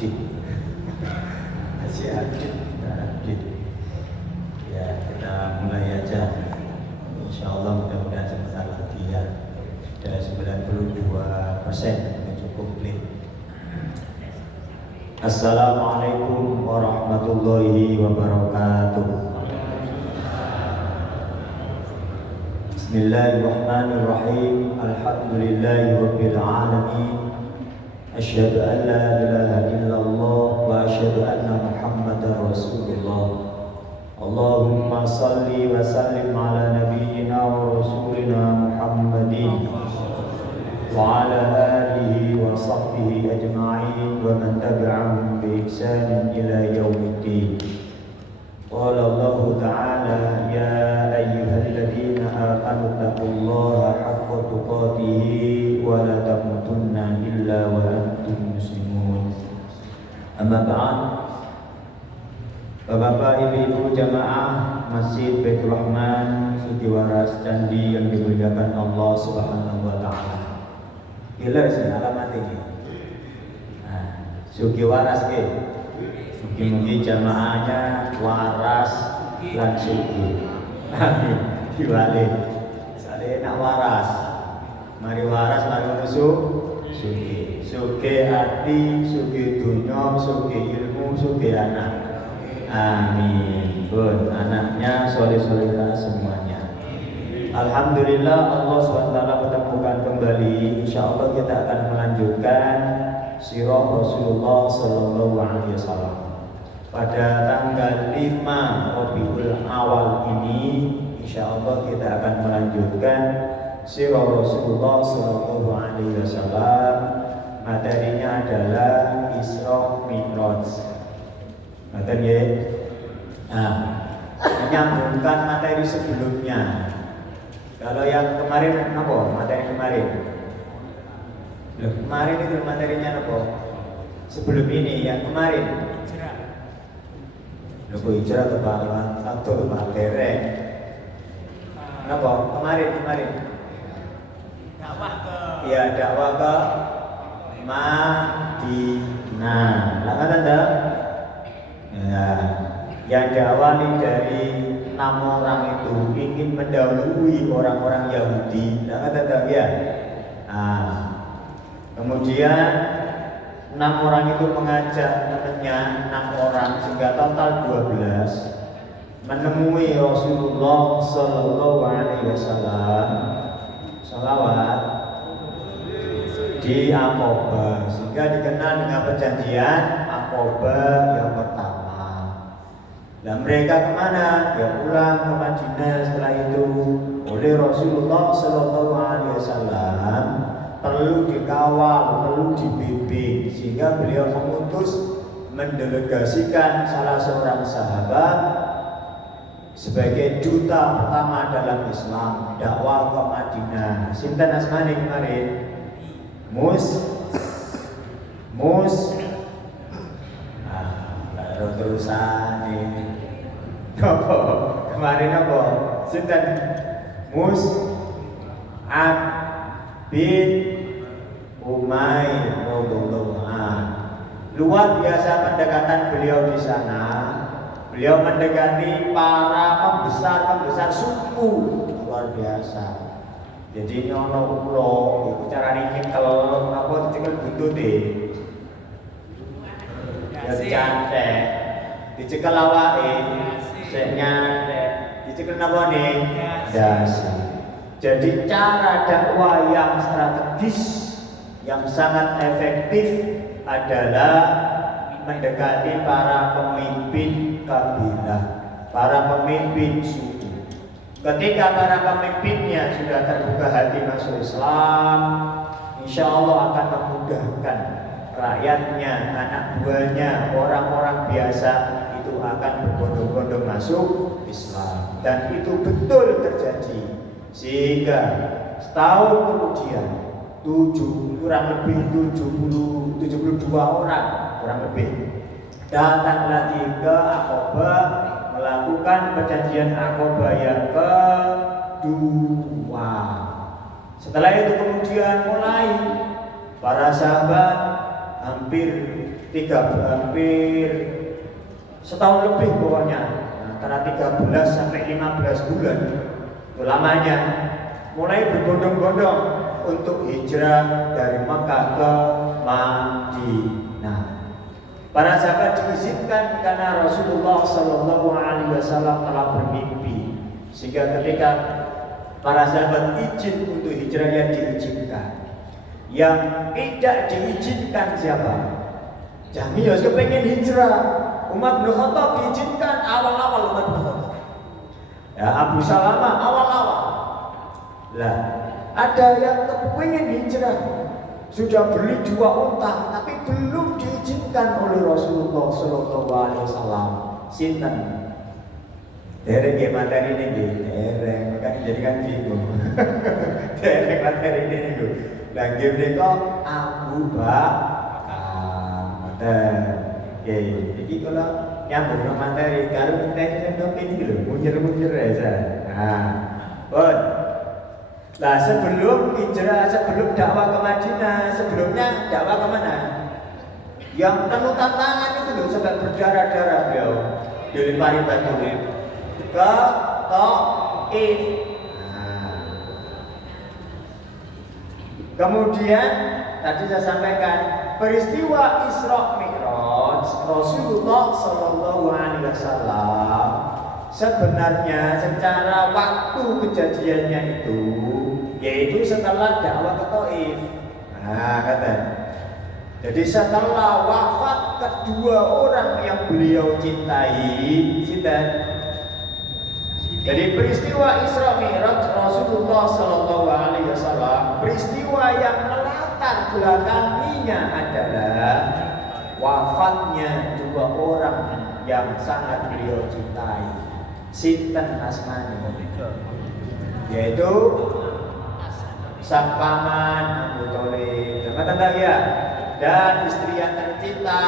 Adit. Masih Adit, Adit. Ya, kita mulai aja. Insyaallah mudah-mudahan sebentar lagi ya. Sudah 92% menuju komplit. Assalamualaikum warahmatullahi wabarakatuh. Bismillahirrahmanirrahim. Alhamdulillahirabbil alamin. Asyhadu an la ilaha illallah wa asyhadu anna Muhammadar Rasulullah. Allahumma salli wa sallim ala nabiyyina wa rasulina Muhammadin wa ala alihi wa sahbihi ajma'in wa man tabi'ahum bi ihsanin ila yaumiddin. Qala Allah ta'ala ya ayyuhalladzina amanu taqullaha haqqa tuqatih wa la tamutunna illa wa antum muslimun. Amma ba'd. Bapak-bapak, ibu-ibu jamaah Masjid Baitur Rahman Sudiwaras Candi yang dimuliakan Allah Subhanahu wa taala. Gila sih alamat ini. Nah, Sudiwaras ke. Mungkin jamaahnya waras lan sugi. Amin. Diwalik. Sale nak waras. Mari waras mari musuh sugi. Sugi hati, sugi dunia, sugi ilmu, sugi anak. Amin. Bun, anaknya soleh-solehah semuanya. Alhamdulillah Allah SWT pertemukan kembali. Insyaallah kita akan melanjutkan sirah Rasulullah Sallallahu Alaihi Wasallam. Pada tanggal 5 Rabiul Awal ini, insyaallah kita akan melanjutkan sirah Rasulullah Sallallahu Alaihi Wasallam. Materinya adalah Isra Mi'raj. Materi ya. Nah, menyambungkan materi sebelumnya. Kalau yang kemarin apa? Materi kemarin. Loh, kemarin itu materinya apa? Sebelum ini yang kemarin. Loh, hijrah atau pahlawan atau materi. Apa? Kemarin. Dakwah ke. Ya, dakwah ke Madinah. Lah Anda? Ya, yang diawali dari 6 orang itu ingin mendahului orang-orang Yahudi. Nah, kata ya. Nah, kemudian 6 orang itu mengajak temannya 6 orang sehingga total 12 menemui Rasulullah Sallallahu Alaihi Wasallam salawat di Aqabah, sehingga dikenal dengan perjanjian Aqabah yang pertama. Dan mereka kemana? Ya pulang ke Madinah. Setelah itu oleh Rasulullah Sallallahu Alaihi Wasallam perlu dikawal, perlu dibimbing, sehingga beliau memutus mendelegasikan salah seorang sahabat sebagai duta pertama dalam Islam dakwah ke Madinah. Sinten asmane kemarin? Mus. Terusan ini apa? Kemarin apa? Sinten? Mus'ab bin Umair radhiyallahu anhu. Luar biasa pendekatan beliau di sana. Beliau mendekati para pembesar suku, luar biasa. Jadi nyono kula iku carane nyekel apa dicekel buntute. Ya cantik. Dicekel awake, sik nyantek. Dicekel napa nih? Dasi. Jadi cara dakwah yang strategis, yang sangat efektif adalah mendekati para pemimpin kabilah, para pemimpin suku. Ketika para pemimpinnya sudah terbuka hati masuk Islam, insya Allah akan memudahkan rakyatnya, anak buahnya, orang-orang biasa itu akan berbondong-bondong masuk Islam. Dan itu betul terjadi. Sehingga setahun kemudian kurang lebih 72 orang kurang lebih datang lagi ke Aqabah melakukan perjanjian Aqabah yang kedua. Setelah itu kemudian mulai para sahabat hampir hampir setahun lebih pokoknya, antara 13 sampai 15 bulan itu lamanya, mulai berbondong-bondong untuk hijrah dari Makkah ke Madinah. Para sahabat diizinkan karena Rasulullah Shallallahu Alaihi Wasallam telah bermimpi, sehingga ketika para sahabat izin untuk hijrah yang diizinkan. Yang tidak diizinkan siapa? Jami harus kepengen hijrah. Umar bin Khattab diizinkan awal-awal Umar bin Khattab. Ya, Abu Salamah awal-awal. Lah, ada yang kepengen hijrah, sudah beli 2 unta, tapi belum diizinkan oleh Rasulullah Sallallahu Alaihi Wasallam. Sinten? Dereng nggih materi ini nggih, dereng makanya dijadikan bingung. Dereng materi ini niku. Lah nggih menika Abu Bakar. Ngoten. Nggih, iki kula nyambung materi karo materi ini lho, munjer-munjer ya. Nah, pun. Lah sebelum hijrah, sebelum dakwah ke Madinah, sebelumnya dakwah ke mana? Yang penuh tantangan itu loh, sampai berdarah-darah beliau dilempari batu ke Taif. Nah. Kemudian tadi saya sampaikan peristiwa Isra Mi'raj Rasulullah Shallallahu Alaihi Wasallam sebenarnya secara waktu kejadiannya itu yaitu setelah dakwah ke Taif. Nah, kata. Jadi setelah wafat kedua orang yang beliau cintai, sinten? Jadi peristiwa Isra Mi'raj Rasulullah Sallallahu Alaihi Wasallam, peristiwa yang melatar belakanginya adalah wafatnya 2 orang yang sangat beliau cintai. Sinten asmane? Yaitu sang paman Abu Thalib, tanda ya, dan istri yang tercinta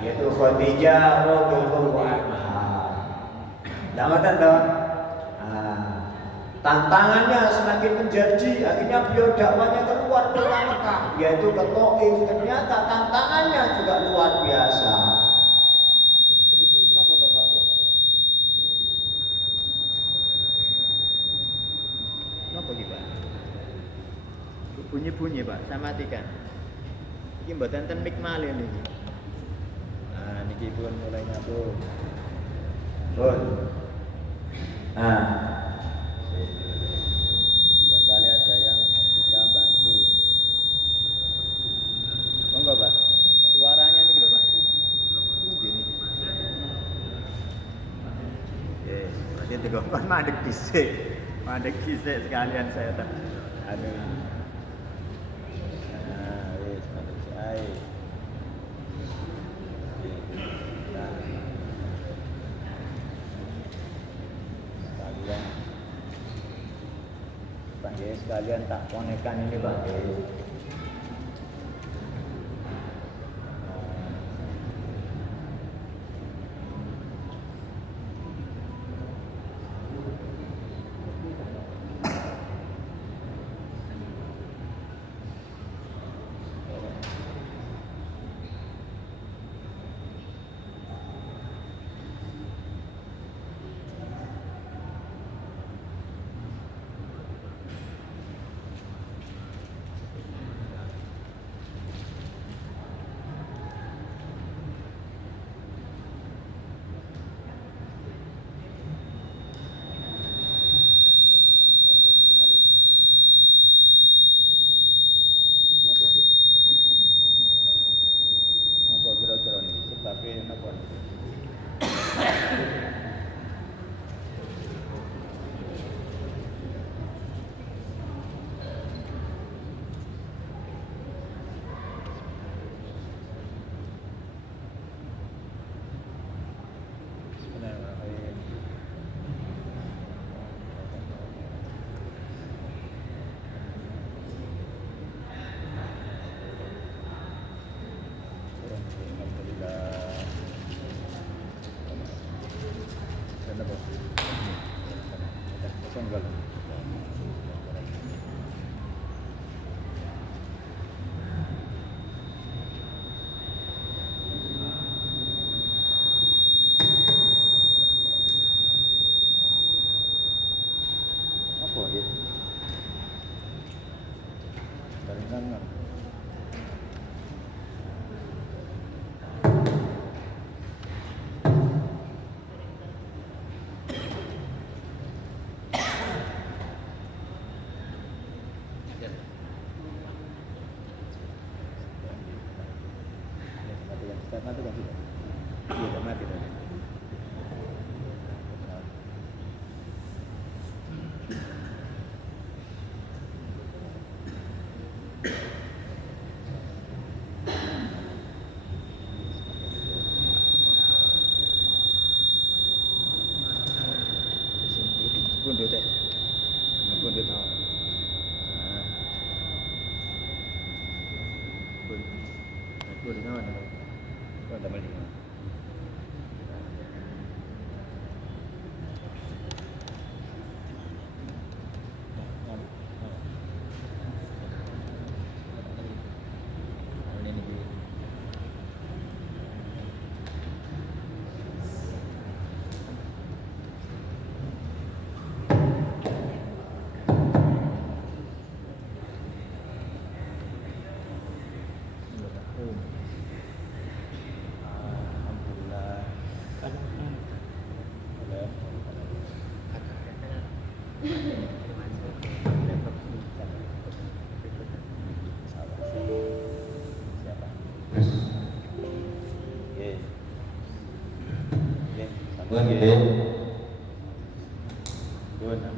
yaitu Khadijah radhiyallahu anha. Damatan toh. Tantangannya semakin menjadi, akhirnya beliau dakwanya keluar ke Mekah, yaitu ke Taif. Ternyata tantangannya juga luar biasa. Kenapa gitu, Pak? Bunyi-bunyi, Pak, saya matikan. Ini mboten ten mik malih niki. Nah, niki pun mulai nyatu. Pun. Nah, barangkali ada yang bisa bantu. Monggo, Pak. Suaranya niki lho, Pak. Gini. Berarti tegokon mandek dhisik. Mandek dhisik sekalian saya tak anu. Sekalian tak konekkan ini Pak. Kundur teh. Kundur tahu. Kundur tahu ada. Ada balik.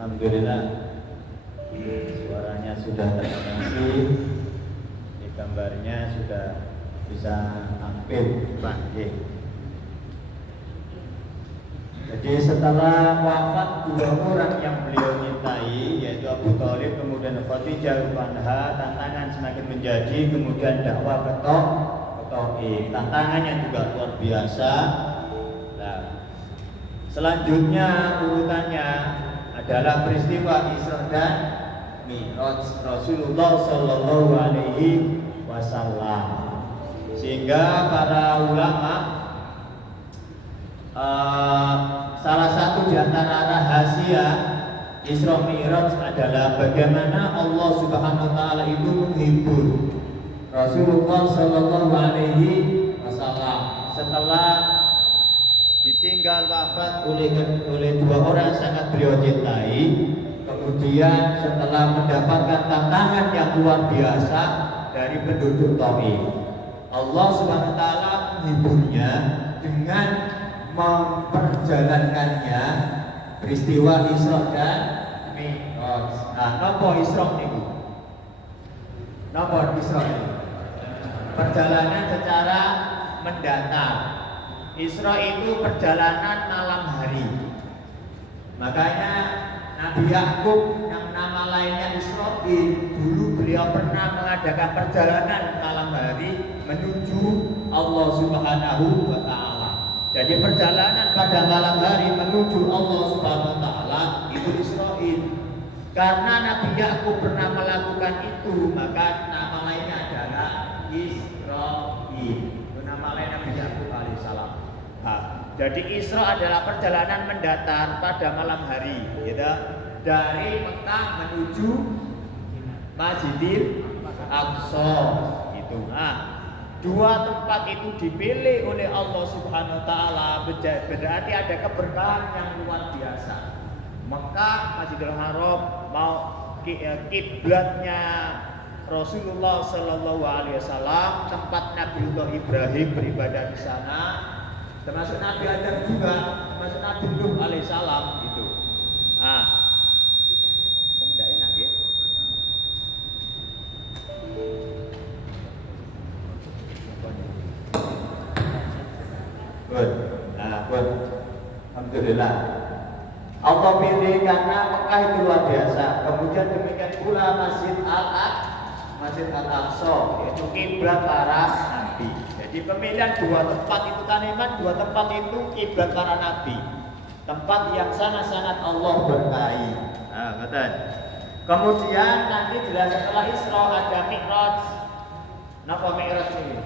Alhamdulillah suaranya sudah terkoneksi, di gambarnya sudah bisa tampil, Pak. Jadi setelah wafat dua orang yang beliau cintai, yaitu Abu Thalib kemudian Khadijah anha, tantangan semakin menjadi, kemudian dakwah ke Taif. Tantangannya juga luar biasa. Nah, selanjutnya urutannya adalah peristiwa Isra dan Mi'raj Rasulullah Sallallahu Alaihi Wasallam. Sehingga para ulama salah satu di antara rahasia Isra Mi'raj adalah bagaimana Allah Subhanahu wa taala itu menghibur Rasulullah Sallallahu Alaihi Wasallam setelah ditinggal wafat oleh dua orang sangat beliau cintai. Kemudian setelah mendapatkan tantangan yang luar biasa dari penduduk Taif, Allah Subhanahu wa taala menghiburnya dengan memperjalankannya peristiwa Isra dan Mi'raj. Nah, napa Isra niku? Napa Isra niku? Perjalanan secara mendatar. Isra itu perjalanan malam hari. Makanya Nabi Yakub yang nama lainnya Israil, dulu beliau pernah mengadakan perjalanan malam hari menuju Allah Subhanahu wa taala. Jadi perjalanan pada malam hari menuju Allah Subhanahu wa taala itu Israil. Karena Nabi Yakub pernah melakukan itu, maka nama lainnya adalah Israil. Itu nama lain Nabi Yakub alaihissalam. Jadi Isra adalah perjalanan mendatar pada malam hari, gitu, dari Mekah menuju Masjidil Aqsa, gitu. Nah, dua tempat itu dipilih oleh Allah Subhanahu wa taala, berarti ada keberkahan yang luar biasa. Mekah, Masjidil Haram, mau kiblatnya Rasulullah Sallallahu Alaihi Wasallam, tempat Nabiullah Ibrahim beribadah di sana. Termasuk Nabi Adam juga, termasuk Nabi Nuh alaihissalam gitu. Tidak enak ya. Good. Good. Alhamdulillah. Allah pilih karena Mekah itu luar biasa. Kemudian demikian pula Masjid Al-Aqsa, yaitu kiblat para nabi. Jadi pemilihan dua tempat itu Kaniman, dua tempat itu kiblat para nabi, tempat yang sangat-sangat Allah berkahi. Betul. Kemudian nanti jelas setelah Isra ada Mi'raj. Napa Mi'raj ini?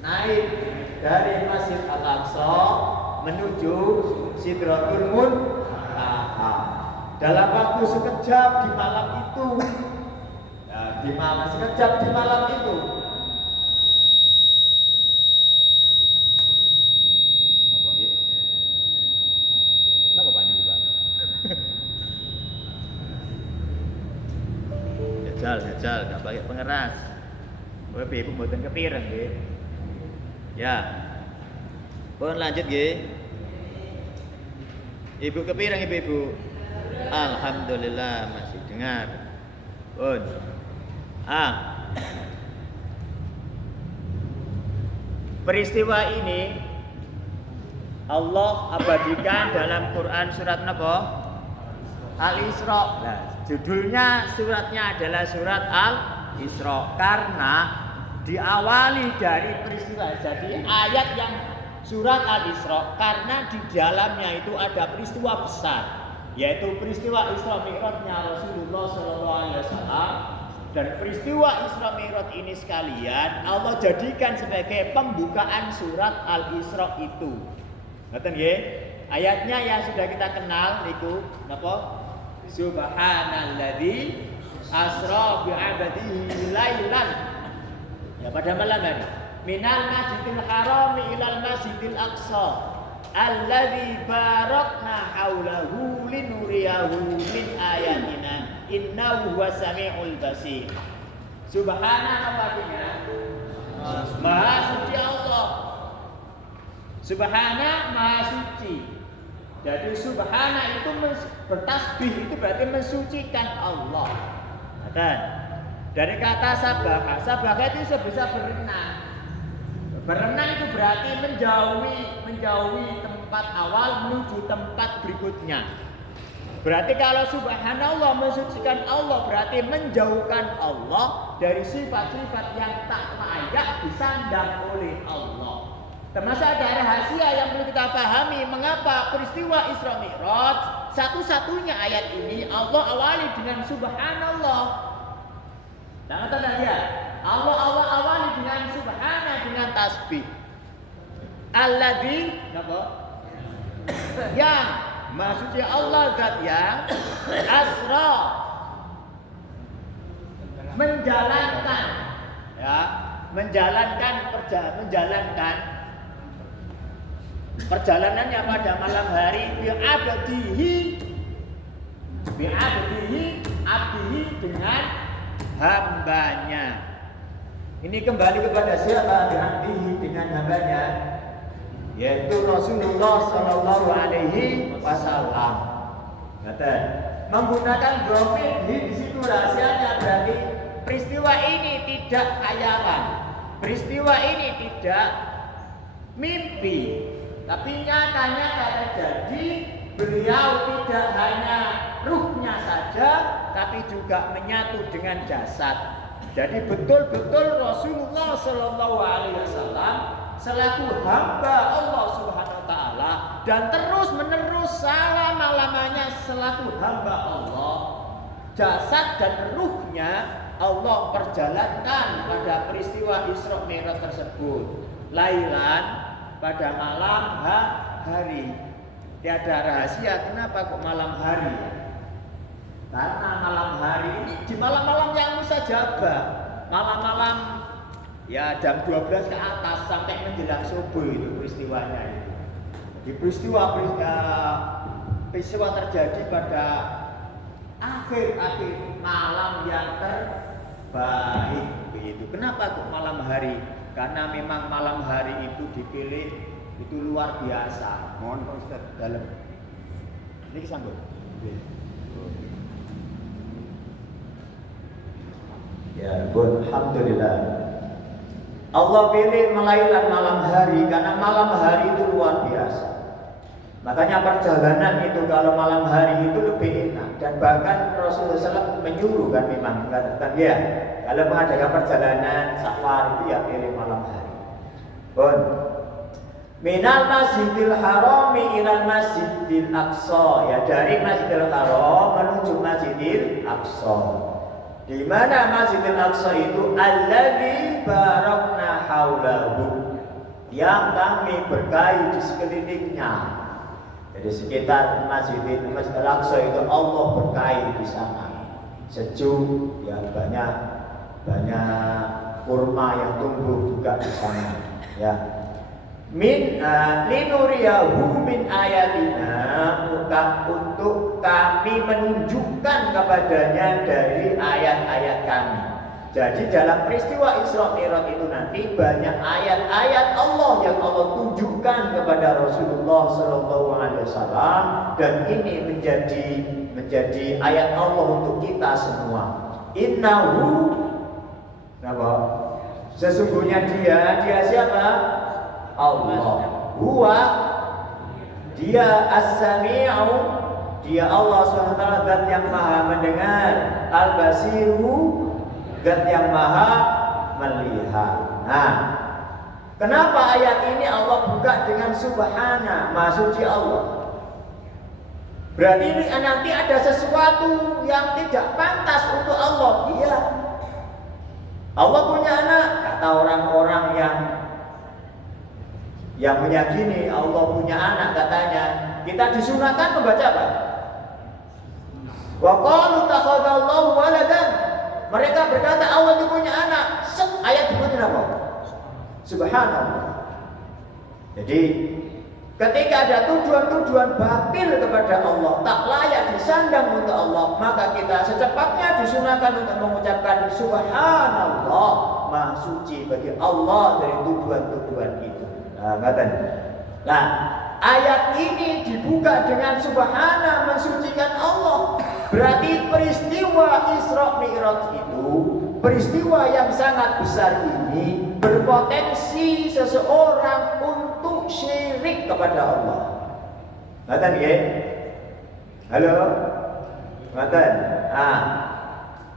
Naik dari Masjid Al-Aqsa menuju Sidratul Muntaha dalam waktu sekejap di malam itu. di malam sekejap di malam itu. Apa gitu? Kenapa Pak Niki Pak? Jajal, gak pakai pengeras. Kowe ibu mboten kepireng nggih. Ya. Pun lanjut nggih. Ibu kepireng ibu. Alhamdulillah masih dengar. Pun. Peristiwa ini Allah abadikan dalam Quran surat apa? Al-Isra. Nah, judulnya suratnya adalah surat Al-Isra karena diawali dari peristiwa. Jadi ayat yang surat Al-Isra karena di dalamnya itu ada peristiwa besar, yaitu peristiwa Isra Mi'rajnya Rasulullah SAW. Dan peristiwa Isra Mi'raj ini sekalian Allah jadikan sebagai pembukaan surat Al-Isra itu. Ngerti nggih? Ayatnya yang sudah kita kenal niku napa? Subhanalladzi asra bi'abadihi lailan. Ya pada malam hari. Minal masjidil harami ilal masjidil aqsa. Alladzi barakna haulahu linuriyahu min ayatina innahu huwas samiul basir. Subhana artinya Maha suci Allah. Subhana Maha suci. Jadi subhana itu bertasbih, itu berarti mensucikan Allah. Dan dari kata sabbaha, sabbaha itu bisa berenang. Berenang itu berarti menjauhi tempat awal menuju tempat berikutnya. Berarti kalau subhanallah mensucikan Allah berarti menjauhkan Allah dari sifat-sifat yang tak layak disandang oleh Allah. Termasuk ada rahasia yang perlu kita pahami mengapa peristiwa Isra Mi'raj satu-satunya ayat ini Allah awali dengan subhanallah. Jangan tanda dia. Allah awali dengan subhana dengan tasbih. Alladzi napa? Yang maksudnya Allah zat yang asra menjalankan ya, menjalankan perjalanannya pada malam hari abdihi dengan hambanya. Ini kembali kepada siapa? Bihamdihi dengan hambanya, yaitu Rasulullah Sallallahu Alaihi Wasallam. Kata menggunakan dhamir di situ rahasianya berarti peristiwa ini tidak khayalan, peristiwa ini tidak mimpi, tapi nyatanya terjadi. Beliau tidak hanya ruhnya saja, tapi juga menyatu dengan jasad. Jadi betul-betul Rasulullah Sallallahu Alaihi Wasallam selaku hamba Allah Subhanahu Wa Taala dan terus-menerus selama-lamanya selaku hamba Allah, jasad dan ruhnya Allah perjalankan pada peristiwa Isra Mi'raj tersebut. Lailan pada malam hari. Tiada rahasia kenapa kok malam hari. Karena malam hari ini di malam-malam yang mustajabah, malam-malam ya jam 12 ke atas sampai menjelang subuh itu peristiwanya itu. Di peristiwa terjadi pada akhir-akhir malam yang terbaik begitu. Kenapa kok malam hari? Karena memang malam hari itu dipilih itu luar biasa. Mohon Pak Ustaz dalam. Ini sambung. Ya, alhamdulillah. Allah pilih melailan malam hari karena malam hari itu luar biasa. Makanya perjalanan itu kalau malam hari itu lebih enak dan bahkan Rasulullah SAW menyuruh kan memang mengatakan ya kalau mengadakan perjalanan safar itu ya pilih malam hari. Pun minal masjidil harami ilal masjidil aqsa, ya dari masjidil haram menuju masjidil aqsa. Di mana masjidil aqsa itu alladzi barakna haulahu, yang kami berkahi di sekelilingnya. Jadi sekitar masjidil aqsa itu Allah berkahi di sana. Sejuk, ya banyak banyak kurma yang tumbuh juga di sana. Ya. Linuriyahu min ayatina, untuk kami menunjukkan kepadanya dari ayat-ayat kami. Jadi dalam peristiwa Isra Mi'raj itu nanti banyak ayat-ayat Allah yang Allah tunjukkan kepada Rasulullah Sallallahu Alaihi Wasallam, dan ini menjadi ayat Allah untuk kita semua. Innahu, apa? Sesungguhnya dia siapa? Allah. Huwa, dia as-sami'u, dia Allah SWT, zat yang maha mendengar, al-basiru, zat yang maha melihat. Nah, kenapa ayat ini Allah buka dengan subhana, maha suci Allah? Berarti ini nanti ada sesuatu yang tidak pantas untuk Allah. Iya, Allah punya anak. Kata orang-orang yang meyakini Allah punya anak, katanya kita disunahkan membaca apa? Wa qalu takhadallahu waladan. Mereka berkata Allah itu punya anak. Ayat bunyinya apa? Subhanallah. Jadi ketika ada tuduhan-tuduhan batil kepada Allah, tak layak disandang untuk Allah, maka kita secepatnya disunahkan untuk mengucapkan subhanallah, maha suci bagi Allah dari tuduhan-tuduhan itu. Nah, ayat ini dibuka dengan subhana, mensucikan Allah. Berarti peristiwa Isra Mi'raj itu, peristiwa yang sangat besar ini berpotensi seseorang untuk syirik kepada Allah. Ngaten nggih? Halo? Ngaten?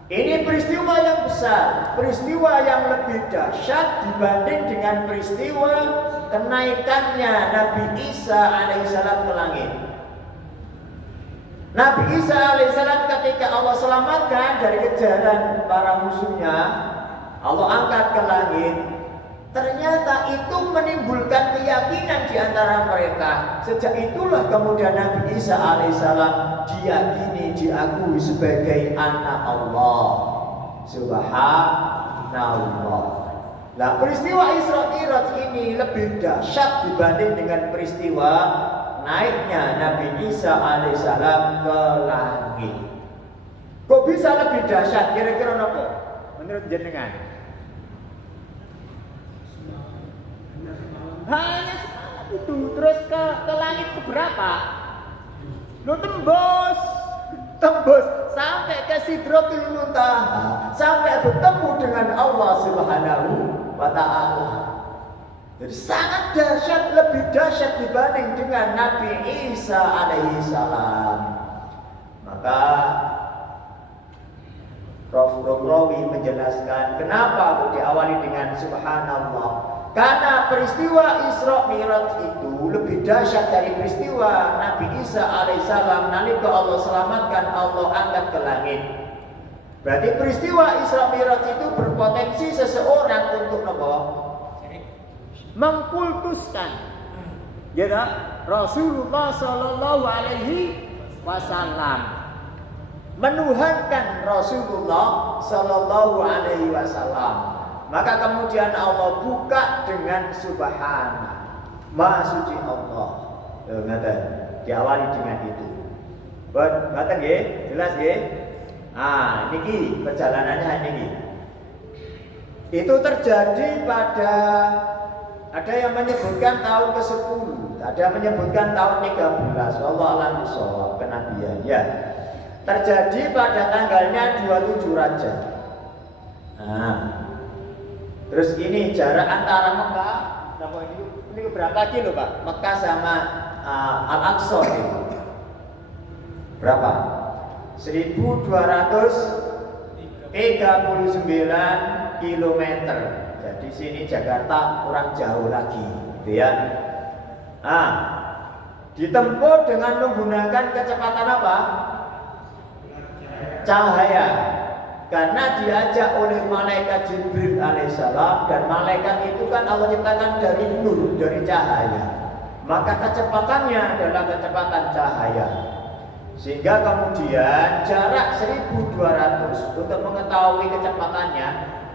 Ini peristiwa yang besar, peristiwa yang lebih dahsyat dibanding dengan peristiwa kenaikannya Nabi Isa alaihissalam ke langit. Nabi Isa alaihissalam ketika Allah selamatkan dari kejaran para musuhnya, Allah angkat ke langit. Ternyata itu menimbulkan keyakinan di antara mereka. Sejak itulah kemudian Nabi Isa alaihissalam diakui sebagai anak Allah. Subhanallah. Nah, peristiwa Isra Mi'raj ini lebih dahsyat dibanding dengan peristiwa naiknya Nabi Isa alaihissalam ke langit. Kok bisa lebih dahsyat? Kira-kira apa? Menurut jenengan? Hanya semalam itu, terus ke langit ke berapa? Lu tembus sampai ke Sidratul Muntaha, sampai bertemu dengan Allah Subhanahu wa Ta'ala. Jadi sangat dahsyat, lebih dahsyat dibanding dengan Nabi Isa alaihi salam. Maka Prof. Rawi menjelaskan kenapa diawali dengan subhanallah. Karena peristiwa Isra Mi'raj itu lebih dahsyat dari peristiwa Nabi Isa alaihissalam nalika Allah selamatkan, Allah angkat ke langit. Berarti peristiwa Isra Mi'raj itu berpotensi seseorang untuk mengkultuskan ya Rasulullah sallallahu alaihi wasallam, menuhankan Rasulullah sallallahu alaihi wasallam. Maka kemudian Allah buka dengan subhana, maha suci Allah. Diawali dengan itu. Ngaten nggih? Jelas nggih? Niki perjalanannya niki. Itu terjadi pada, ada yang menyebutkan tahun ke-10, ada yang menyebutkan tahun 13. Wallahu a'lam bishawab, kenabian ya. Terjadi pada tanggalnya 27 Rajab. Terus ini jarak antara Mekah, ini berapa kilo Pak? Mekah sama Al-Aqsa ini berapa? 1239 kilometer. Jadi sini Jakarta kurang jauh lagi, gitu ya. Ditempuh dengan menggunakan kecepatan apa? Cahaya. Karena diajak oleh malaikat Jibril alaihissalam, dan malaikat itu kan Allah ciptakan dari nur, dari cahaya. Maka kecepatannya adalah kecepatan cahaya. Sehingga kemudian jarak 1200 untuk mengetahui kecepatannya,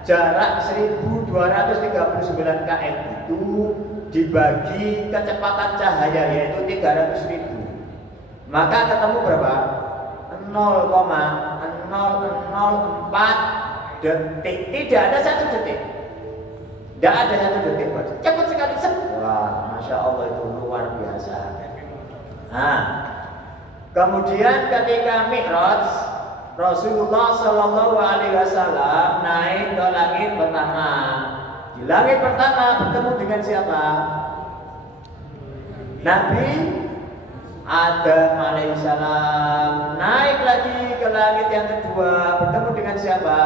jarak 1239 km itu dibagi kecepatan cahaya yaitu 300.000. Maka ketemu berapa? 0,004 detik. Tidak ada 1 detik. Tidak ada 1 detik. Cepat sekali. Wah, Masya Allah, itu luar biasa. Nah, kemudian ketika Mi'raj, Rasulullah Shallallahu Alaihi Wasallam naik ke langit pertama. Di langit pertama bertemu dengan siapa? Nabi Adam alaihissalam. Naik lagi ke langit yang kedua, bertemu dengan siapa?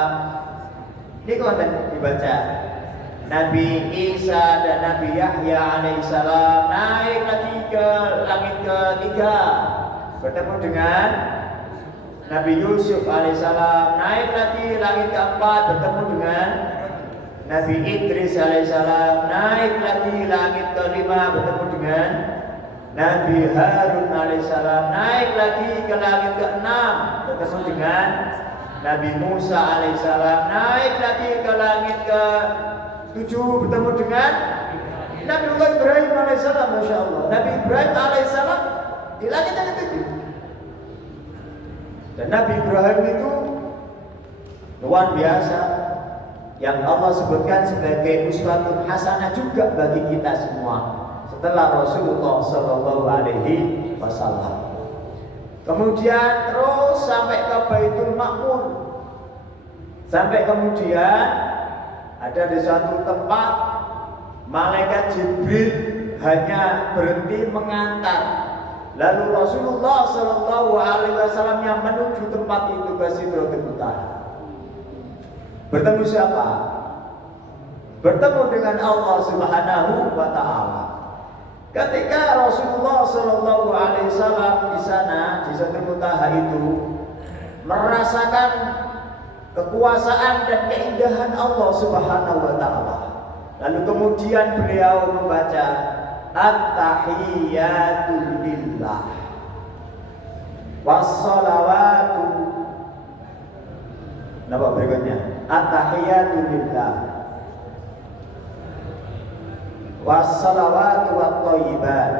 Ini konten dibaca. Nabi Isa dan Nabi Yahya alaihissalam. Naik lagi ke langit ketiga, bertemu dengan Nabi Yusuf alaihissalam. Naik lagi langit keempat, bertemu dengan Nabi Idris alaihissalam. Naik lagi langit kelima, bertemu dengan Nabi Harun alaihissalam. Naik lagi ke langit keenam, bertemu dengan Nabi Musa alaihissalam. Naik lagi ke langit ke-7, bertemu dengan Nabi Ibrahim alaihissalam. Masya Allah, Nabi Ibrahim alaihissalam di langit yang ke-7. Dan Nabi Ibrahim itu luar biasa, yang Allah sebutkan sebagai uswatun hasanah juga bagi kita semua setelah Rasulullah Shallallahu Alaihi Wasallam. Kemudian terus sampai ke Baitul Ma'mur, sampai kemudian ada di suatu tempat malaikat Jibril hanya berhenti mengantar. Lalu Rasulullah Shallallahu Alaihi Wasallam yang menuju tempat itu ke Sidratul Muntaha. Bertemu siapa? Bertemu dengan Allah Subhanahu wa Ta'ala. Ketika Rasulullah Shallallahu Alaihi Wasallam di sana di Sidratul Muntaha itu merasakan kekuasaan dan keindahan Allah Subhanahu wa Ta'ala. Lalu kemudian beliau membaca At-tahiyyatu lillah wassalawatu. Nama berikutnya At-tahiyyatu lillah wassalawatu wattayyibat.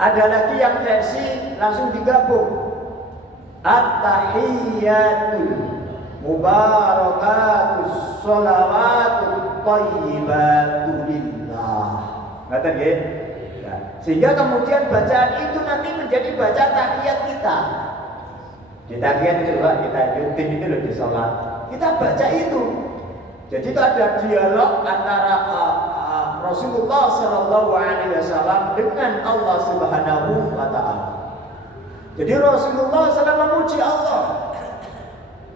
Ada lagi yang versi langsung digabung. At-tahiyyatu mubarakatus sholawatu thayyibatu lillah. Kata nggih? Ya. Sehingga kemudian bacaan itu nanti menjadi bacaan tahiyat kita. Di tahiyat itu kita rutin itu loh di sholat. Kita baca itu. Jadi itu ada dialog antara Rasulullah Shallallahu Alaihi Wasallam dengan Allah Subhanahu Wa Taala. Jadi Rasulullah SAW memuji Allah.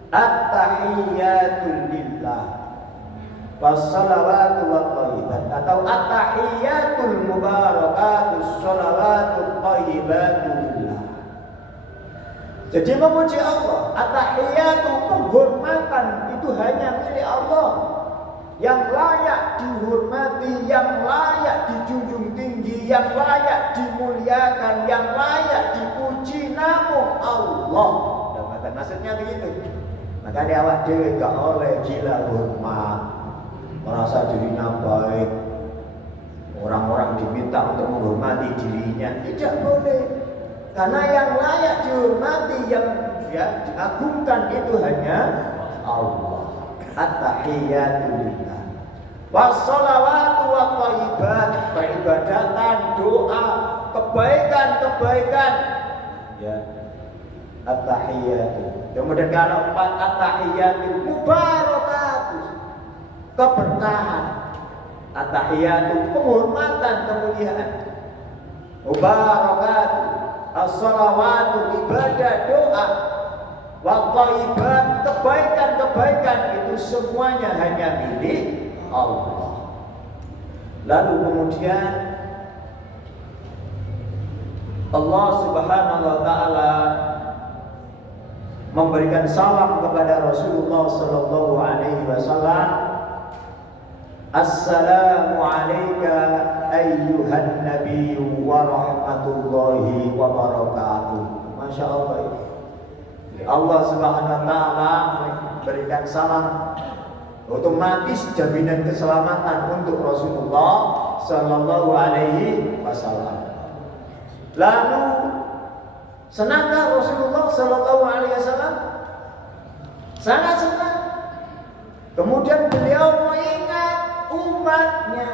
At-tahiyyatu lillah wassalawatu wattayyibat, atau at-tahiyyatul mubarakatus sholawatu thayyibatu lillah. Jadi memuji Allah, at-tahiyyatu penghormatan itu hanya milik Allah, yang layak dihormati, yang layak dijunjung tinggi, yang layak dimuliakan, yang layak dipuji namun Allah. Maksudnya begitu. Makanya awak dewe gak oleh gila hormat, merasa dirinya baik. Orang-orang diminta untuk menghormati dirinya, tidak boleh. Karena yang layak dihormati, yang diagungkan itu hanya Allah. At-tahiyyatu lillah wassalawatu wattayyibat, peribadatan, doa, kebaikan-kebaikan, ya. At-tahiyyatu. Kemudian kalau 4 at-tahiyyatu mubarakatus, keberkahan. At-tahiyyatu penghormatan, kemuliaan. Mubarakatu as-salawatu ibadah, doa. Wattayyibat kebaikan-kebaikan, itu semuanya hanya milik Allah. Lalu kemudian Allah Subhanahu wa Ta'ala memberikan salam kepada Rasulullah Sallallahu Alaihi Wasallam. Assalamu alayka ayyuhan nabiyyu wa rahmatullahi wa barakatuh. Masya Allah. Allah Subhanahu wa taala memberikan salam, otomatis jaminan keselamatan untuk Rasulullah sallallahu alaihi wasallam. Lalu senangkah Rasulullah sallallahu alaihi wasallam? Sangat senang. Kemudian beliau mengingat umatnya.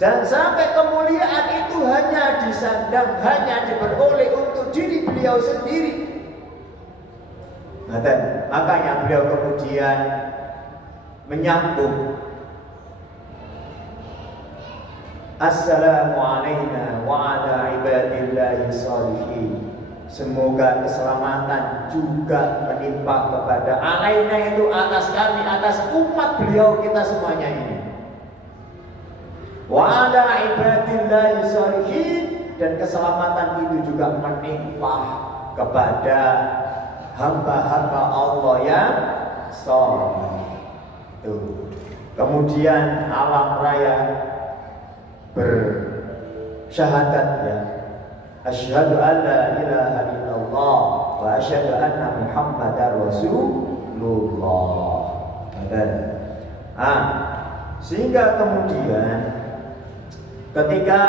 Dan sampai kemuliaan itu hanya disandang, hanya diperoleh untuk diri beliau sendiri. Makanya beliau kemudian menyambung, Assalamu alayna wa ala ibadillahi shalihin. Semoga keselamatan juga menimpa kepada alaina, itu atas kami, atas umat beliau kita semuanya ini. Wa ala ibadillahi shalihin, dan keselamatan itu juga menimpa kepada hamba-hamba Allah yang saleh. Kemudian alam raya bersyahadat, ya, asyhadu an la ilaha illallah wa asyhadu anna muhammadar rasulullah. Sehingga kemudian ketika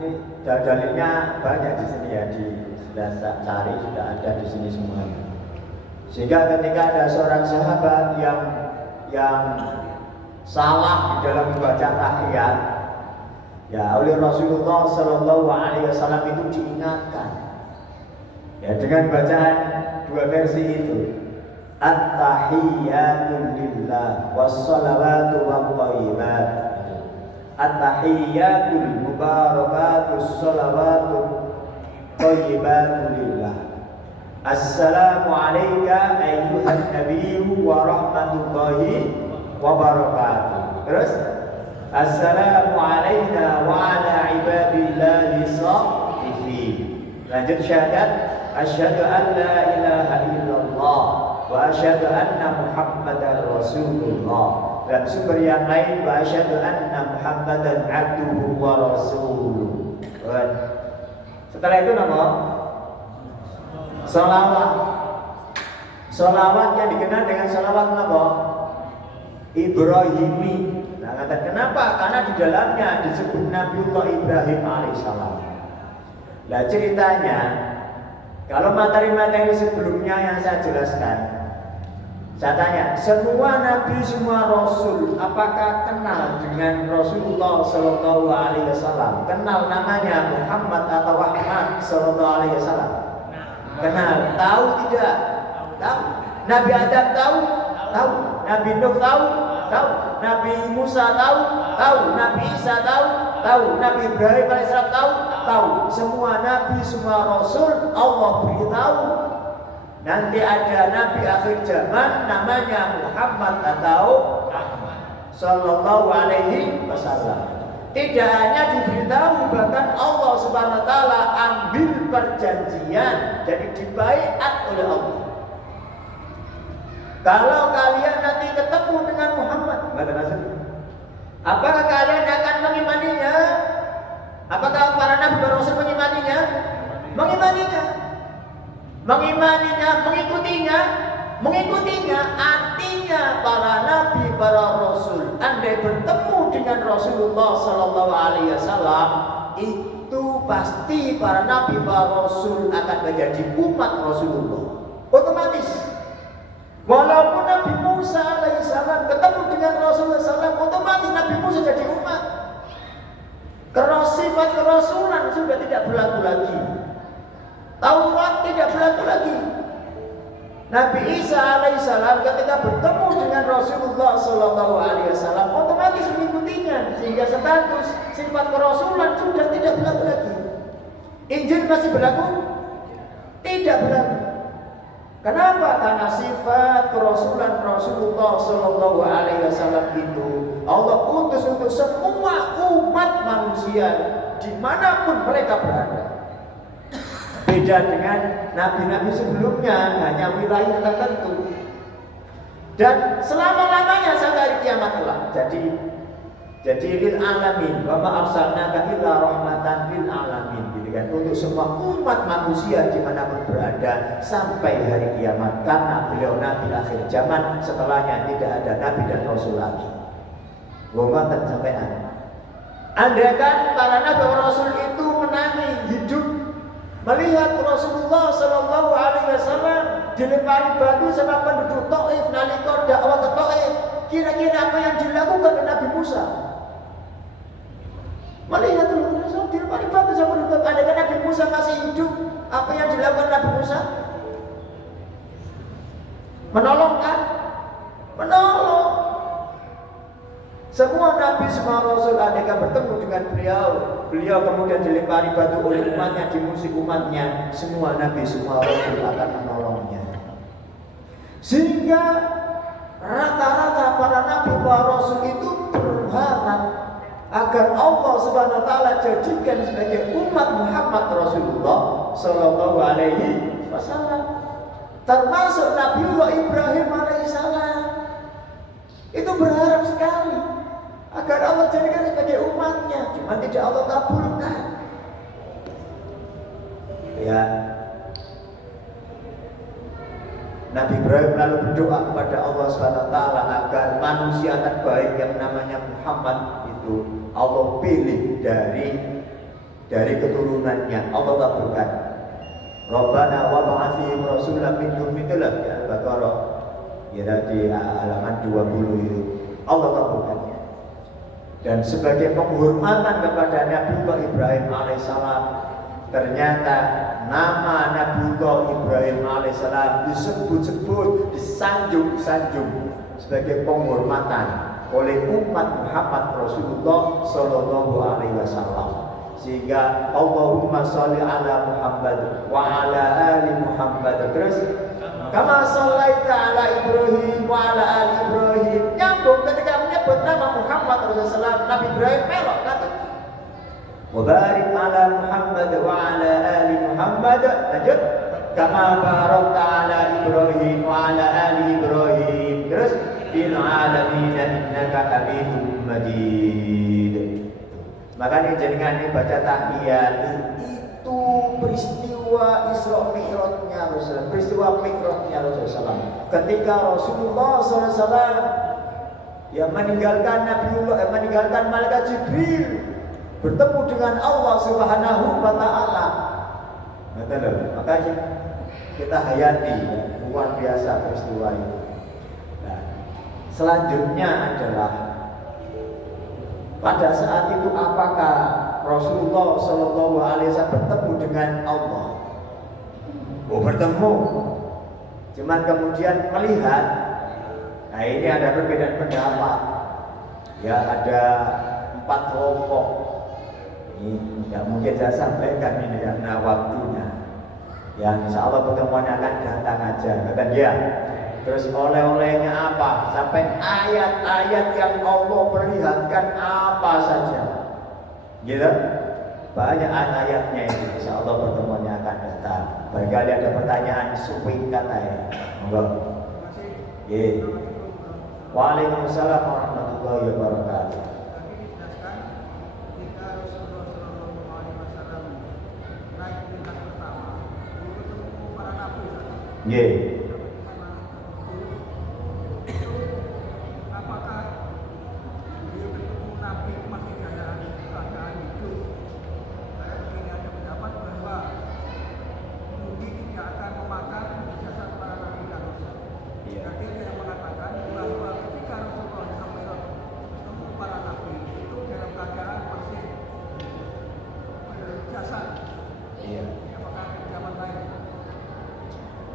ini dalilnya banyak di sini, ya, sudah cari, sudah ada di sini semuanya. Sehingga ketika ada seorang sahabat yang salah di dalam membaca tahiyat, ya, oleh Rasulullah Shallallahu Alaihi Wasallam itu diingatkan, ya, dengan bacaan dua versi itu, at-tahiyyatu lillah was-salawatu wat-thayyibat, at-tahiyyatul mubarakatus salawatu thayyibatu lillah, assalamu alayka ayyuhan nabiyyu wa rahmatullahi wa barakatuh. Terus assalamu alayna wa ala ibadillahi shalihin. Lanjut syahadat, asyhadu an la ilaha illallah wa asyhadu anna muhammadar rasulullah. Dan sumber yang lain, wa asyhadu anna muhammadan abduhu wa rasuluh. Setelah itu nama salawat. Salawat yang dikenal dengan salawat apa? Ibrahimi. Nah, kenapa? Karena di dalamnya disebut Nabiullah Ibrahim alaihissalam. Nah, ceritanya, kalau materi-materi sebelumnya yang saya jelaskan, saya tanya, semua nabi, semua rasul, apakah kenal dengan Rasulullah Sallallahu Alaihi Wasallam? Kenal namanya Muhammad atau Ahmad Sallallahu Alaihi Wasallam? Kenal? Tahu tidak? Tahu. Nabi Adam tahu? Tahu. Nabi Nuh tahu? Tahu. Nabi Musa tahu? Tahu. Nabi Isa tahu? Tahu. Nabi Ibrahim alaihissalam tahu? Tahu. Semua nabi, semua rasul Allah beritahu. Nanti ada nabi akhir zaman namanya Muhammad atau Ahmad Sallallahu Alaihi Wasallam. Tidak hanya diberitahu, bahkan Allah Subhanahu Wa Taala ambil perjanjian, jadi dibaiat oleh Allah. Kalau kalian nanti ketemu dengan Muhammad, apakah kalian akan mengimaninya? Apakah para nabi dan rasul mengimaninya? Mengimaninya. Mengimaninya, mengikutinya artinya para nabi, para rasul. Andai bertemu dengan Rasulullah Sallallahu Alaihi Wasallam, itu pasti para nabi, para rasul akan menjadi umat Rasulullah. Otomatis. Walaupun Nabi Musa alaihissalam ketemu dengan Rasulullah SAW, otomatis Nabi Musa jadi umat. Sifat kerasulan sudah tidak berlaku lagi. Taurat tidak berlaku lagi. Nabi Isa alaihissalam ketika bertemu dengan Rasulullah Sallallahu Alaihi Wasallam, otomatis mengikutinya, sehingga status sifat kerasulan sudah tidak berlaku lagi. Injil masih berlaku? Tidak berlaku. Kenapa? Karena sifat kerasulan Rasulullah Sallallahu Alaihi Wasallam itu Allah utus untuk semua umat manusia dimanapun mereka berada. Beda dengan nabi-nabi sebelumnya, hanya wilayah tertentu. Dan selama-lamanya sampai hari kiamat kelak. Jadi Jadi lil alamin, wa ma arsalnaka illa rahmatan lil alamin, gitu kan, untuk semua umat manusia dimanapun berada sampai hari kiamat, karena beliau nabi akhir zaman, setelahnya tidak ada nabi dan rasul lagi. Ngomongkan sampean. Andai kan para nabi dan rasul itu menangi hidup melihat Rasulullah Shallallahu Alaihi Wasallam dilempari batu sama penduduk Taif nalika dakwah ke Taif, kira-kira apa yang dilakukan oleh Nabi Musa? Melihat Rasul dilempari batu sama penduduk. Andai kan Nabi Musa masih hidup, apa yang dilakukan Nabi Musa? Menolong kan? Menolong. Semua nabi, semua rasul andaikan bertemu dengan beliau kemudian dilempari batu oleh umatnya, dimusuhi umatnya, semua nabi, semua rasul akan menolongnya. Sehingga rata-rata para nabi, para rasul itu berharap agar Allah Subhanahu wa taala jadikan sebagai umat Muhammad Rasulullah sallallahu alaihi wasallam. Termasuk Nabiullah Ibrahim alaihissalam. Itu berharap sekali agar Allah jadikan sebagai umatnya, cuma tidak Allah kabulkan. Ya, Nabi Ibrahim lalu berdoa kepada Allah SWT agar manusia terbaik yang namanya Muhammad itu Allah pilih dari keturunannya, Allah kabulkan. Rabbana wa ba'ath fihim rasulan minhum, itulah ya Al-Baqarah. Ya di halaman 20 itu Allah kabulkannya. Dan sebagai penghormatan kepada Nabiullah Ibrahim alaihissalam, ternyata nama Nabiullah Ibrahim alaihissalam disebut-sebut, disanjung-sanjung sebagai penghormatan oleh umat Muhammad Rasulullah sallallahu alaihi wasallam. Sehingga Allahumma sholli ala Muhammad wa ala ali Muhammad. Terus kama shallaita ala Ibrahim wa ala ali Ibrahim. Nyambung ketika menyebut nama Muhammad Rasulullah, Nabi Ibrahim melok kata wa barik ala Muhammad wa ala ali Muhammad. Lanjut kama barakta ala Ibrahim wa ala ali Ibrahim. Terus fil alamin innaka Hamidum Majid. Makanya jangan baca tahiyat itu peristiwa Isra Mi'rajnya Rasulullah, peristiwa Mi'rajnya Rasulullah. Ketika Rasulullah SAW yang meninggalkan meninggalkan malaikat Jibril, bertemu dengan Allah Subhanahu wa taala. Makanya kita hayati luar biasa peristiwa itu. Nah, selanjutnya adalah pada saat itu apakah Rasulullah Shallallahu Alaihi Wasallam bertemu dengan Allah? Oh, bertemu. Cuman kemudian melihat. Nah, ini ada perbedaan pendapat. Ya, ada 4 kelompok. Ini tidak mungkin saya sampaikan ini karena waktunya. Ya, insya Allah pertemuannya akan datang aja. Kata dia. Terus oleh-olehnya apa? Sampai ayat-ayat yang Allah perlihatkan apa saja. Gitu? Banyak ayat-ayatnya ini. Insya Allah pertemuannya akan datang. Barangkali ada pertanyaan singkat aja. Monggo. Nggih. Waalaikumsalam warahmatullahi wabarakatuh. Nggih.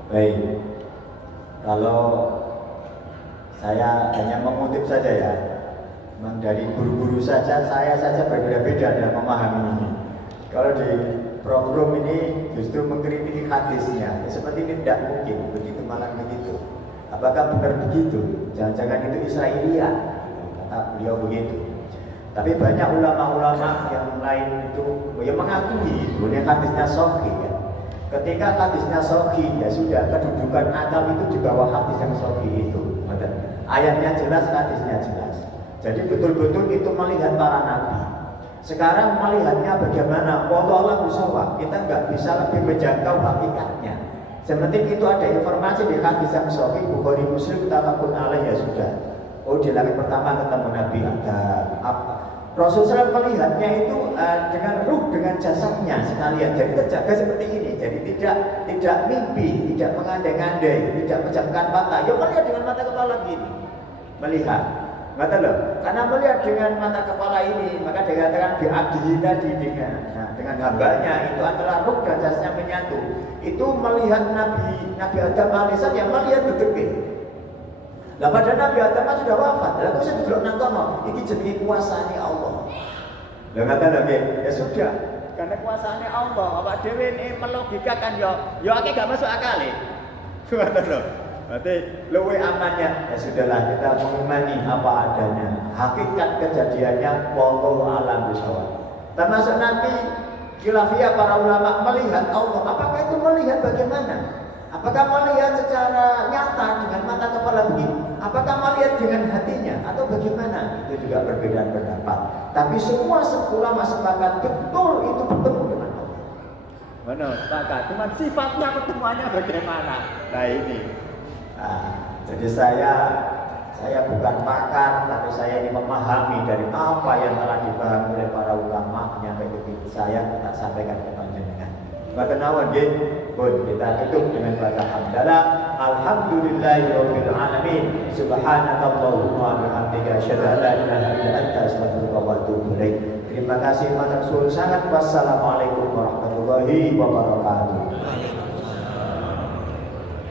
Baik, kalau saya hanya mengutip saja ya, memang dari guru-guru saja, saya saja berbeda-beda dalam memahami ini. Kalau di Prof. Rum ini justru mengkritiki hadisnya, seperti ini tidak mungkin, begitu malah begitu. Apakah benar begitu? Jangan-jangan itu Israelia, kata beliau begitu. Tapi banyak ulama-ulama yang lain itu yang mengakui bahwa hadisnya sahih. Ya. Ketika hadisnya sahih, ya sudah, kedudukan akal itu di bawah hadis yang sahih itu. Ayatnya jelas, hadisnya jelas. Jadi betul-betul itu melihat para nabi. Sekarang melihatnya bagaimana? Wallahu a'lam. Kita nggak bisa lebih menjangkau hakikatnya. Seperti itu ada informasi di hadis yang sahih Bukhari Muslim tafaqun alaih ya sudah. Oh di langit pertama ketemu Nabi Adam. Rasulullah melihatnya itu dengan ruh, dengan jasadnya sekalian. Jadi terjaga seperti ini. Jadi tidak mimpi, tidak mengandai-andai, tidak menjamkan mata. Ya melihat dengan mata kepala gini. Melihat. Mata loh. Karena melihat dengan mata kepala ini, maka dikatakan bi'abdihi tadi dengan hambanya itu antara ruh dan jasadnya menyatu. Itu melihat Nabi Adam alaihissalam yang melihat betul. Lah pada Nabi Adam sudah wafat. Lah kok saya delok nang kono, iki jenenge kuasane Allah. Lah kata Nabi, ya sudah, karena kuasane Allah, awak dhewe ini melogikakan ya akeh gak masuk akal. Ngoten lho. Berarti luwih amannya ya sudahlah kita mengimani apa adanya. Hakikat kejadiannya wallahu a'lam bishawab. Termasuk nanti khilafiyah para ulama melihat Allah. Apakah itu melihat bagaimana? Apakah melihat secara nyata dengan mata kepala begini? Apakah melihat dengan hatinya atau bagaimana? Itu juga perbedaan pendapat. Tapi semua ulama sepakat betul itu bertemu dengan Allah. Benar, sepakat. Cuma sifatnya pertemuannya bagaimana? Nah ini. Jadi saya bukan pakar, tapi saya ini memahami dari apa yang telah dipahami oleh para ulama sampai begitu saya kita sampaikan ke panjenengan. Maka nawan pun kita tutup dengan baca hamdalah. Alhamdulillahirabbil alamin. Subhanakallahumma wa bihamdika asyhadu an la ilaha illa anta astaghfiruka wa atubu ilaik. Terima kasih matur suwun sangat. Wassalamualaikum warahmatullahi wabarakatuh.